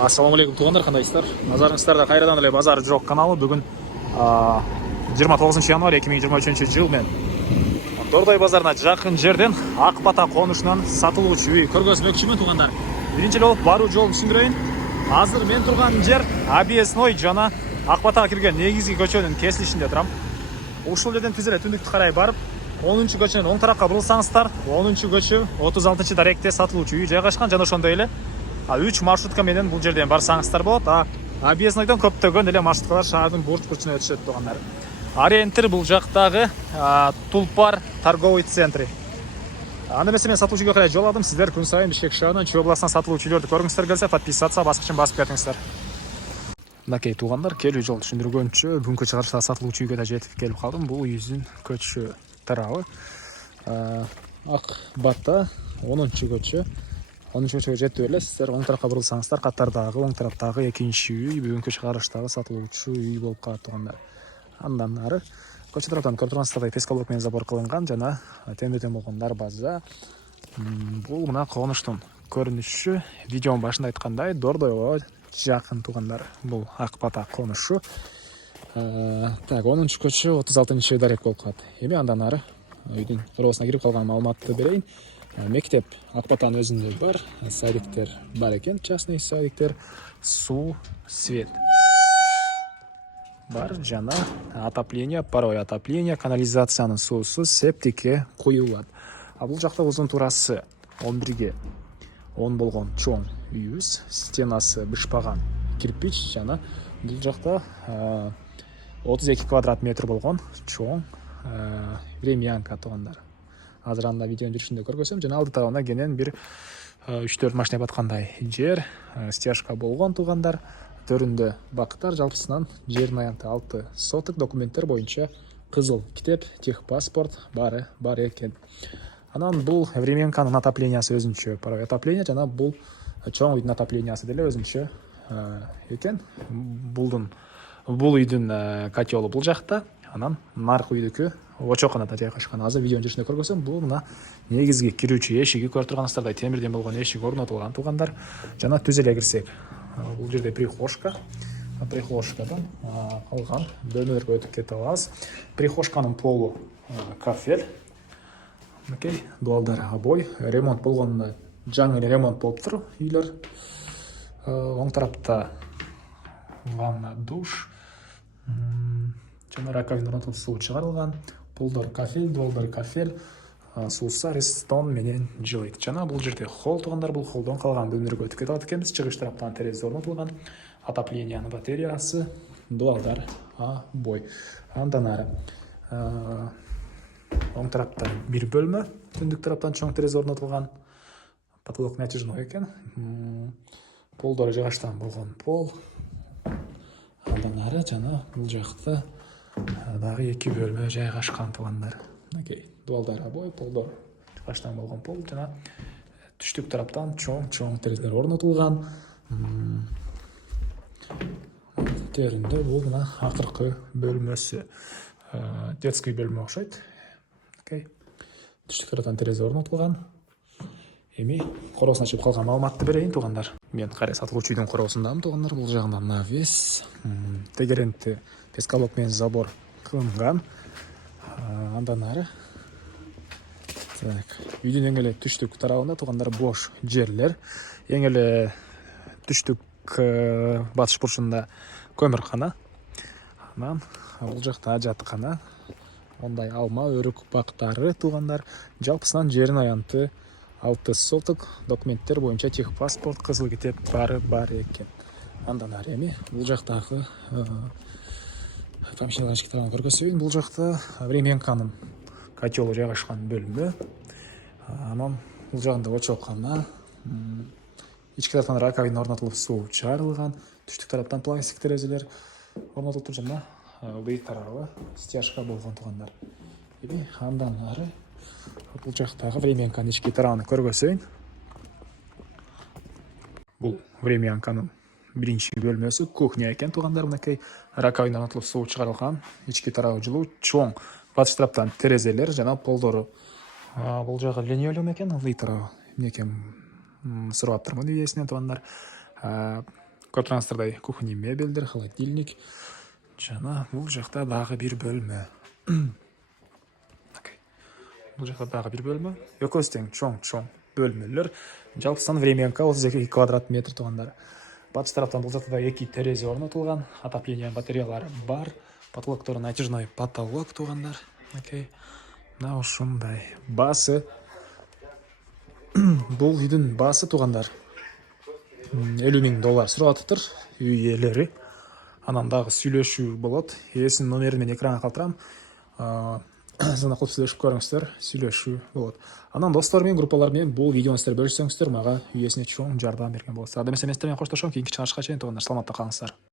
Ассалаумағалейкум туғандар, қандайсыздар? Назарыңыздарда қайрадан эле базар жоқ каналы. Бүгін 29 январь 2023 жыл мен Дордой базарына жақын жерден Ақбата қонышынан сатылуучу үй көргөзмөкчүмүн туғандар. Биринчи эле болуп баруу жолун түшүндүрөйүн. Азыр мен турган жер Объездной жана Ақбатага кирген негизги көчөнүн кесилишинде турам. Ушул жерден тиз эле түндүктү карай барып 10-чу көчөнүн оң тарапка бурулсаңыздар, 10-чу көчө 36-чы даректе сатылуучу үй жайгашкан жана ошондой эле 3 маршрутка менен бул жерден барсаңыздар болот. Объезднойдон көптөгөн эле маршруткалар шаардын бурч бурчуна өтүшөт тугандар. Ориентир бул жактагы Тулпар торговый центри. Анда эмесе мен сатуучу үйгө карай жол алдым. Сиздер күн сайын Бишкек шаарынан Чүй областынан сатылуучу үйлөрдү көргүңүздөр келсе, подписаться баскычын басып кетиңиздер. Мынакей тугандар, келүү жол түшүндүргөнчө бүгүнкү чыгарышта сатылуучу үйгө да жетип келип калдым. Бул үйүздүн көчө тарабы Ақбата 10-чу көчө. 10-чу көчөгө жетип эле сиздер оң тарапка бурулсаңыздар, катардагы оң тараптагы экинчи үй бүгүнкү чыгарыштагы сатылуучу үй болуп калат тугандар. Андан ары көчө тараптан көрүп тургансыздардай пескалок менен забор кылынган жана темирден болгон дарбаза. Бул мына конуштун көрүнүшү. Видеонун башында айткандай, Дордойго жакын тугандар. Бул Ақбата конушу. Так, 10-чу көчө 36-чы дарек болуп калат. Эми андан ары үйдүн короосуна кирип калган маалыматты берейин. Мектеп Ақбатанын өзүндө бар, садиктер бар экен, частный садиктер, суу, свет бар жана отопление, паровой отопление, канализациянын суусу септикке куюлат. Бул жакта узун турасы 11ге 10 болгон чоң үйүбүз, стенасы бышпаган кирпич жана бул жакта 32 квадрат метр болгон чоң времянка тугандар. Азыр анда видеонун жүрүшүндө көргөзөм жана алды тарабына кенен бир 3-4 машина баткандай жер, стяжка болгон тугандар. Төрүндө бактар, жалпысынан жердин аянты 6 соток, документтер боюнча кызыл китеп, техпаспорт бары бар экен. Анан бул времянканын отоплениясы өзүнчө паровой отопление жана бул чоң үйдүн отоплениясы деле өзүнчө экен. Бул үйдүн котелу бул жакта, анан наркы үйдүкү очоконада жайгашкан. Азыр видеонун жүрүшүндө көргөзөм. Бул мына негизги кирүүчү эшиги, көрүп тургансыздардай темирден болгон эшик орнотулган тугандар. Жана түз эле кирсек, бул жерде прихожка. Прихожкадан калган бөлмөлөргө өтүп кете алабыз. Прихожканын полу кафель. Мынакей дуалдар обой, ремонт болгонуна жаңы эле ремонт болуптур үйлөр. Оң тарапта ванна, душ жана раковина орнотулуп суу чыгарылган. Полдор кафель, дуалдар кафель, суусу Аристон менен жылыйт. Жана бул жерде холл тугандар, бул холлдон калган бөлмөлөргө өтүп кете алат экенбиз. Чыгыш тараптан терезе орнотулган, отоплениянын батареясы, дуалдар обой. Андан ары оң тараптан бир бөлмө, түндүк тараптан чоң терезе орнотулган. Потолок натяжной экен. Полдор жыгачтан болгон пол. Андан ары жана бул жакта дагы 2 бөлмө жайгашкан тугандар. Мынакей дуалдар обой, полдор жыгачтан болгон пол жана түштүк тараптан чоң терезелер орнотулган. Теринде бул мына акыркы бөлмөсү. Детский бөлмө окшойт. Түштүк тараптан терезе орнотулган. Эми короосун ачып калган маалыматты берейин тугандар. Мен карай сатылуучу үйдүн короосундамын тугандар. Бул жагында навес, тегеренти пескалок менен забор кылынган. Андан ары үйдүн эң эле түштүк тарабында тугандар бош жерлер. Эң эле түштүк батыш бурчунда көмүркана. Анан бул жакта ажаткана. Ондай алма, өрүк бактары тугандар. Жалпысынан жердин аянты 6 соток, документтер боюнча техпаспорт, кызыл китеп бары бар экен. Андан ары эми бул жактагы помещениялар тарабын көргөзөйүн. Бул жакта времянканын котелу жайгашкан бөлмө. Анан бул жагында очокона, ички тараптан раковина орнотулуп суу чыгарылган. Түштүк тараптан пластик терезелер орнотулуп жана бый тарабы стяжка болгон тугандар. Эми андан ары бул жактагы времянканын ички тарабын көргөзөйүн. Бул времянканын биринчи бөлмөсү кухня экен тугандар. Мынакей раковина орнотулуп суу чыгарылган. Ички тарабы жылуу, чоң батыш тараптан терезелер жана полдору. Бул жагы линолеум экен, ылдый тарабы. Эмнекен сурап турмун иесинен тугандар. көріп тұрғансыздардай кухонный мебельдер, холодильник. Жана бұл жақта дағы бір бөлме. Бұл жақта дағы бір бөлме. Екөстен чоң бөлмелер. Жалпы саны временка 32 квадрат метр туғандар. Батыс тараптан бұл жақта 2 терезе орнатылған. Отопление батареялары бар. Потолоктары натяжной потолок туғандар. Мына ушундай басы. Бұл үйдің басы туғандар. $50,000 сұрап тұр үй иелері. Анандағы сүйлөшүү болот. Иесінің номерін мен экранға калтырам. Зана кылып сүйлөшүп көрүңүздөр, сүйлөшүү болот. Анан достор менен, группалар менен бул видеону сиздер бөлүшсөңүздөр, мага үй иесине чоң жардам берген болот. Ада эмес эместермен коштошом, кийинки чыгарышка чейин туугандар, саламатта калыңыздар.